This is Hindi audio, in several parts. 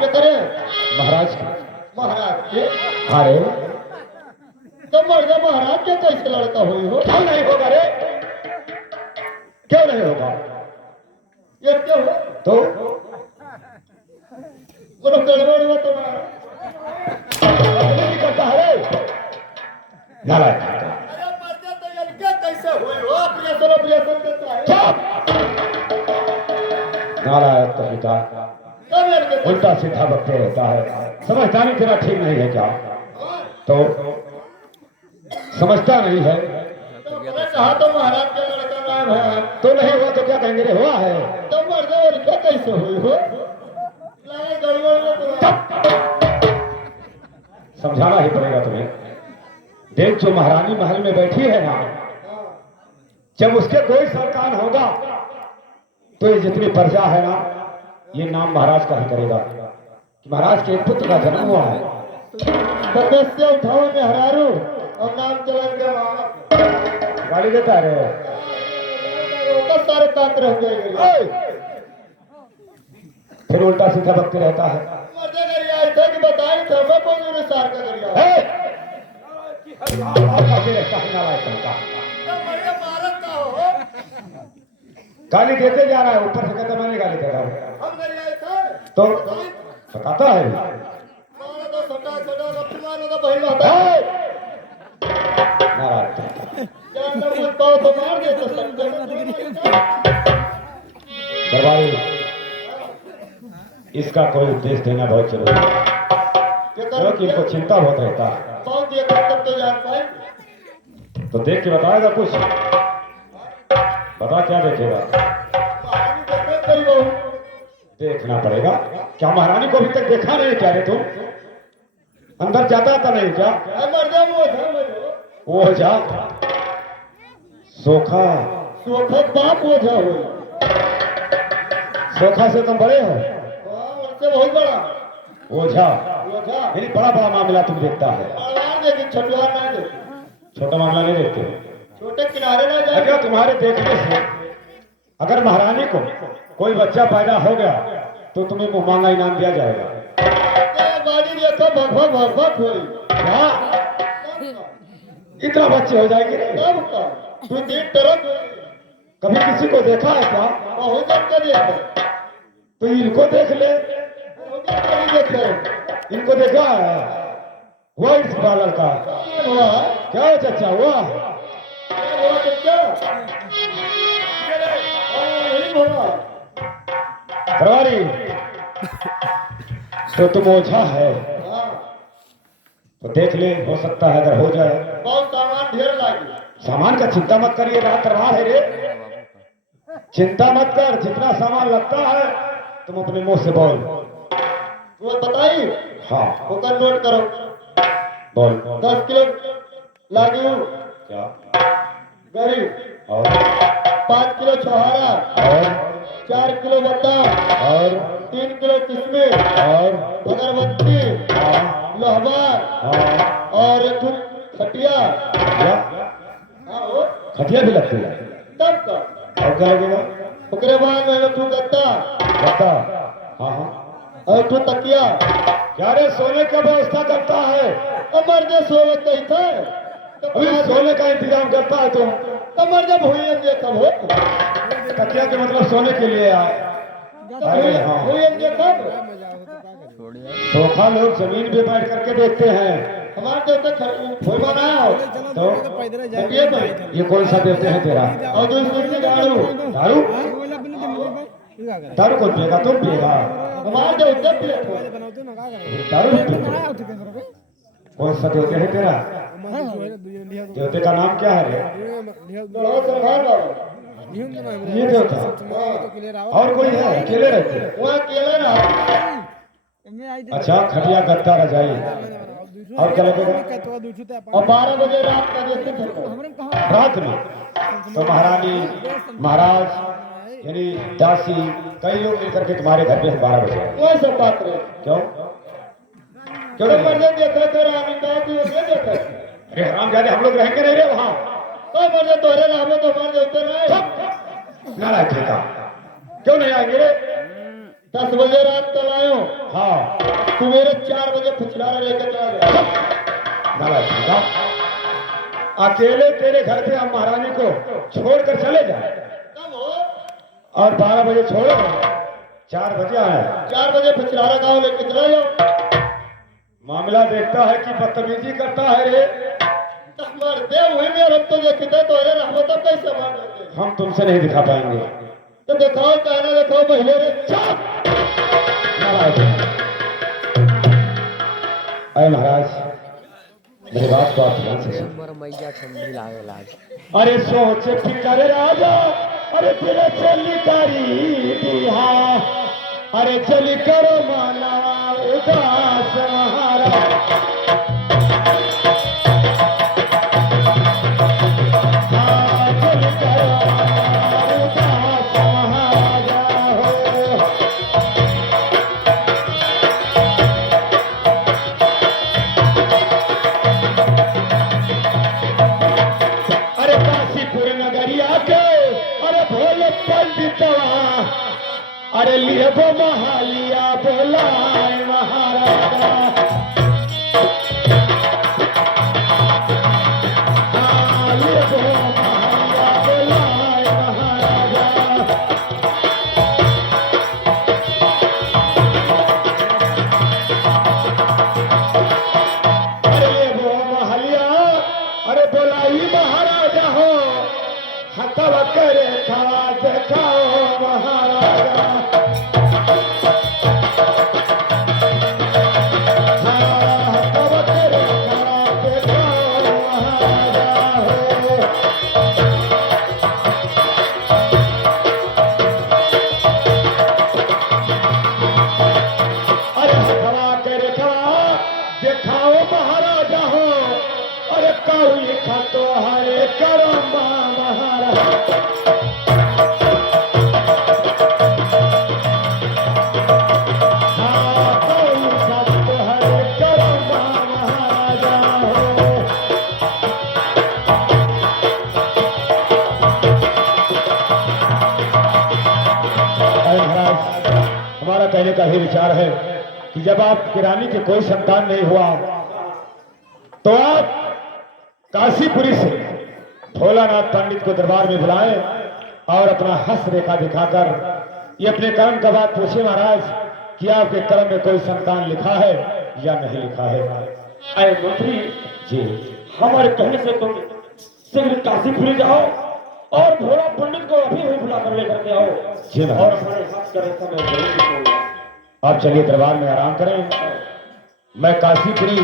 क्या करे? महाराज महाराज के? अरे तो मर्द महाराज के कैसे लड़का हुई हो? क्यों नहीं होगा रे? क्यों नहीं होगा? ये क्या हो? तो बोलो गड़बड़ हुआ तुम्हारा। करता है रे नारायण। अरे मर्द तो लड़का कैसे हुई हो? ऑपरेशन देता है। नारायण तो पिता कब लड़के? उल्टा सीधा बकते रहता है। समझदारी तेरा ठीक नहीं है क्या? तो समझता नहीं है तो मैंने कहा तो महाराज के लड़का नाम है। तो नहीं हुआ तो क्या कहेंगे रे? हुआ है। तो मर्द लड़का कैसे हुई हो? लगे गड़बड़ में तुम्हारा। समझाना ही पड़ेगा तुम्हें। देख जो महारानी महल में बैठी है ना, जब उसके कोई संतान होगा तो ये जितनी प्रजा है ना, ये नाम महाराज का ही करेगा कि महाराज के एक पुत्र का जन्म हुआ है। सदस्य उठाओ में हरारू और नाम चलन के वहां गाली देता है रे। वो सारे काट रह जाएंगे। फिर उल्टा सीधा बकते रहता है। मर्दे करिया ऐसा कि बताई था मैं कौन अनुसार का करिया। रहता है नारायण का। तो मर्दे मारत का हो? गाली देते जा रहा है, ऊपर से कहता मैंने गाली दे रहा हूँ। हम करिया ऐसा तो बताता है मारा तो छोटा छोटा लक्ष्मण का बहन होता है। नारायण। क्या अंदर कुछ पाओ तो मार दे तो सब दरबारी इसका कोई उपदेश देना बहुत जरूरी है, क्योंकि इनको चिंता बहुत रहता है। पाओ दिया तब तो जान पाए। तो देख के बताएगा कुछ? बता क्या देखेगा? महारानी देखे करी बहू। देखना पड़ेगा। क्या महारानी को अभी तक देखा नहीं क्या रे तुम? अंदर जाता था नहीं क्या? मर्दे वो था मर्दे वो जा सोखा। सोखा बाप वो था वो। सोखा से तुम बड़े हो। उनसे बहुत बड़ा ओझा वो था। यानी बड़ा बड़ा मामला तुम देखता है, बड़वार देखी छठवार ना देखी। छोटा मामला नहीं देखते। छोटे किनारे ना जाए। अगर तुम्हारे देखने से अगर महारानी को कोई बच्चा पैदा हो गया तो तुम्हें मुंह मांगा इनाम दिया जाएगा। बाड़ी देखो भगभग भगभग हुई। क्या इतना बच्चे हो जाएंगे? तब का तू दिन तरफ कभी किसी को देखा है क्या? बहुत जब के देखे। तो इनको देख ले। बहुत जब के नहीं देखे। इनको देखा है? हुआ इस बालक का हुआ क्या है चाचा? हुआ हुआ तो क्या? नहीं हुआ। दरबारी तो तुम ओझा है हाँ तो देख ले, हो सकता है अगर हो जाए। बहुत सामान ढेर लागी। सामान का चिंता मत करिए, रात दरबार है रे। चिंता मत कर, जितना सामान लगता है तुम अपने मुंह से बोल। वो बताई हाँ होकर नोट करो। बोल। 10 किलो लागी क्या? गरी, और 5 किलो छोहारा, और 4 किलो बादाम, और 3 किलो किशमिश, और अगरबत्ती, हाँ लोहबा हाँ और एक खटिया। क्या? हाँ वो खटिया भी लगती है? तब का और क्या लगेगा? ओकरे बाद में तू गद्दा बता। हाँ हाँ और तू तकिया। क्या रे, सोने का व्यवस्था करता है? अमर दे सोवे कही था अभी सोने का इंतजाम करता है तुम? अमर जब हुई हम देखा हो तकिया के मतलब सोने के लिए आए। अरे हाँ, हुई हम देखा। सोखा लोग जमीन पे बैठ करके देखते हैं। हमारे देवता फूल बनाया तो खटिया पर ये कौन सा देवते हैं तेरा? और दूसरी दारू। दारू? दारू कौन पिएगा? तुम पिएगा? हमारे देवता प्लेट हो। दारू भी पीते? कौन सा देवते है तेरा? देवते का नाम क्या है रे? बड़ा सरदार बाबा ये देवता और कोई है? अकेले रहते हैं? वो अकेले ना। अच्छा, खटिया गद्दा रजाई और क्या लगेगा? और 12 बजे रात का देखते थे रात में तो महारानी महाराज यानी दासी कई लोग मिलकर के तुम्हारे घर पे 12 बजे आए। वो सब बात रहे। क्यों? क्यों तो नहीं? मर्दे देखा कर आने का तू ये देखा। अरे हराम जाने, हम लोग रहेंगे नहीं रे वहाँ। तो मर्दे तोरे नाम तो हमारे देवते रहे। नारायण ठेका क्यों नहीं आएंगे रे? 10 बजे रात कल आयो, हाँ सवेरे 4 बजे पिछलारा लेकर चला गया। नालायक बेटा, अकेले तेरे घर पे हम महारानी को छोड़कर चले जाए कब हो? और 12 बजे छोड़ो, 4 बजे आए। 4 बजे पिछलारा गाँव लेकर चला जाओ। मामला देखता है कि बदतमीजी करता है रे। मरते हुए में रब तो देखते तो अरे रहमत कैसे मानोगे? हम तुमसे नहीं दिखा पाएंगे। तो दिखाओ, कहना दिखाओ पहले रे। अरे महाराज, मेरी बात को आप ध्यान से सुनो। अरे सोच फिकर राजा, अरे तेरे चली करी दिया, अरे चली करो माना उदास महाराज। हाँ, चली करो माना उदास महाराजा हो। अरे काशीपुर नगरिया के अरे भोले पंडितवा, अरे लिए वो महालिया बोलाए महाराजा। हाँ, लिए वो महालिया बोलाए महाराजा। अरे वो महालिया, अरे बोलाई महाराजा हो, हथवा करे खवा देखाओ महाराजा। हाँ, हथवा करे खवा देखाओ महाराजा हो। अरे हथवा करे खवा देखाओ महाराजा हो, अरे काउली खतो हरे करो महाराजा। हाँ, काउली खतो हरे करो महाराजा हो। अरे महाराज, हमारा कहने का ही विचार है कि जब आपकी रानी के कोई संतान नहीं हुआ तो आप काशीपुरी से भोलानाथ पंडित को दरबार में बुलाएं और अपना हस्त रेखा दिखाकर ये अपने कर्म का बात पूछे महाराज कि आपके कर्म में कोई संतान लिखा है या नहीं लिखा है। अरे मंत्री जी हमारे कहने से तुम शीघ्र काशीपुरी जाओ और भोला पंडित को अभी भी बुला कर लेकर के आओ जी और महाराज, हमारे हाथ का रेखा में जरूर दिखाऊंगा। आप चलिए दरबार में आराम करें, मैं काशीपुरी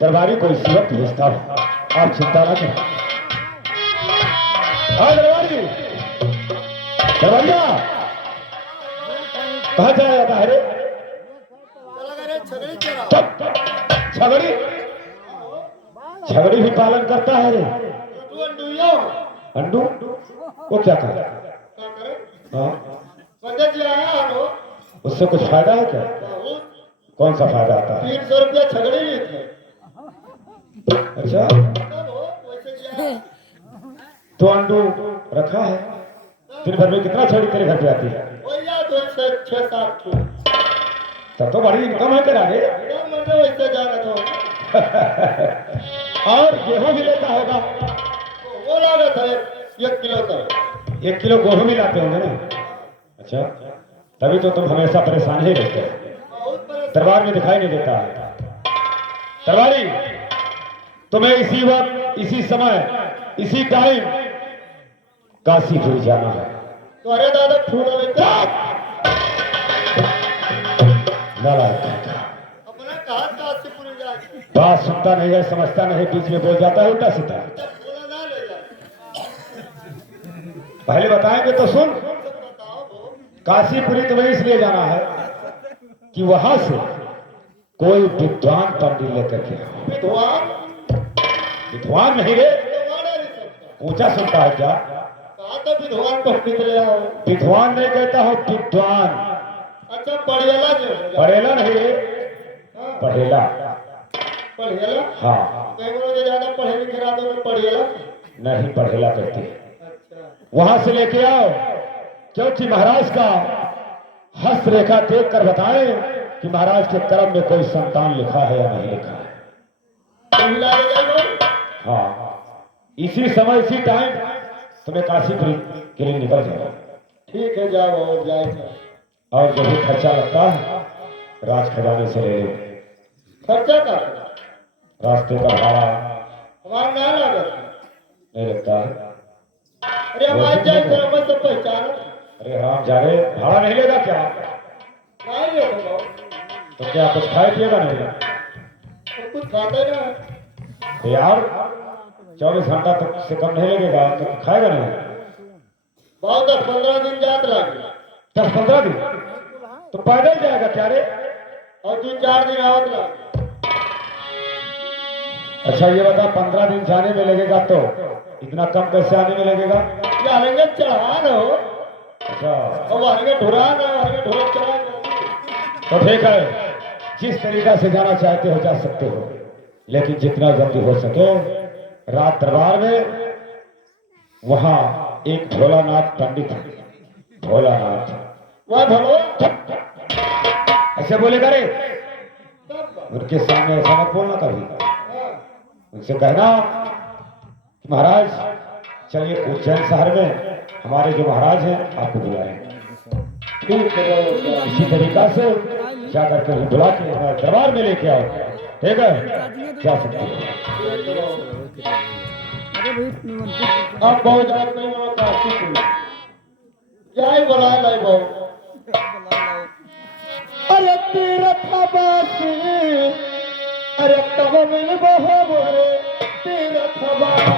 दरबारी को इसी वक्त भेजता हूँ, आप चिंता न करें। हाँ दरबारी, दरबारिया कहाँ जाया जाता है रे? चला गया रे छगड़ी चला। तब छगड़ी, छगड़ी भी पालन करता है रे? तू अंडुयो अंडू वो क्या कर क्या करे? हाँ, संजय जी आया हो, उससे कुछ फायदा है क्या? बहुत कौन सा फायदा आता है? 300 रुपया छगड़ी ली थे। अच्छा, तब हो वैसे किया। तो अंडू रखा है, दिन भर में कितना छड़ी तेरे घर पे आती है? वही याद हो 6-7 की। तब तो बड़ी इनकम है तेरा रे। क्या मैंने वैसे जाना था। और गेहूं भी लेता होगा? वो लागत है 1 किलो तक। 1 किलो गेहूं भी लाते होंगे ना? अच्छा, तभी तो तुम हमेशा परेशान ही रहते हो, बहुत परेशान। दरबार में दिखाई नहीं देता है। दरबारी, तुम्हें इसी वक्त, इसी समय, इसी टाइम काशीपुर जाना है। तो अरे दादा फूल लेते नालायक, अपना कहा काशीपुरी जाके बात सुनता नहीं है, समझता नहीं, बीच में बोल जाता है उल्टा सीधा। फूला ना ले जाए। पहले बताएंगे तो सुन। तो बताओ वो। काशीपुरी तुम्हें इसलिए जाना है कि वहां से कोई विद्वान पंडित लेकर के आओ। विद्वान विद्वान नहीं रे, विद्वान नहीं सकता। ऊंचा सुनता है क्या? कहा तो विद्वान को कितने आओ। विद्वान नहीं कहता हूँ, विद्वान। अच्छा पढ़ेला जो पढ़ेला नहीं रे, हाँ, पढ़ेला। पढ़ेला। हाँ, कई लोग जो ज्यादा पढ़े लिखे रहते हैं पढ़ेला। नहीं पढ़ेला कहते हैं। अच्छा वहां से लेके आओ, क्योंकि महाराज का हस्त रेखा देख कर बताएं कि महाराज के कर्म में कोई संतान लिखा है या नहीं लिखा है। मिला ले जाओ। हाँ, इसी समय इसी टाइम तुम्हें काशीपुर के लिए निकल जाओ। ठीक है, जाओ और जाए। और जो भी खर्चा लगता है राज खजाने से ले लो। खर्चा का रास्ते का भाड़ा हमारा ना लागत नहीं लगता है। अरे हमारे जाए फिर हमें सब पहचान अरे राम जा रहे, भाड़ा नहीं लेगा क्या? नहीं ले तो तो क्या कुछ खाए पिएगा नहीं? कुछ खाते ना। तो यार 24 घंटा तक से कम नहीं लगेगा तो खाएगा नहीं? बहुत 10-15 दिन जात लगे। 10-15 दिन तो पैदल जाएगा क्या रे? और 3-4 दिन आवत लगे। अच्छा ये बता, 15 दिन जाने में लगेगा तो इतना कम कैसे आने में लगेगा? ये हरेंगे चढ़ा न हो अच्छा और हरेंगे ढुरा न हरेंगे ढुरा चढ़ा। तो ठीक है, जिस तरीका से जाना चाहते हो जा सकते हो, लेकिन जितना जल्दी हो सके रात दरबार में वहां एक भोलानाथ पंडित है। भोलानाथ वह भलो ऐसे बोलेगा रे, उनके सामने ऐसा मत बोलना कभी। उनसे कहना कि महाराज चलिए उज्जैन शहर में हमारे जो महाराज हैं आपको बुलाएं। ठीक है, इसी तरीका से जा करके उन्हें बुला के हमारे दरबार में लेके आओ। ठीक है, जा सकते हो। अब बहुत रात नहीं हो काशी जाए बुला लाई बहु। अरे तीरथ बासी अरे तब मिल बहु मोरे तीरथ बासी।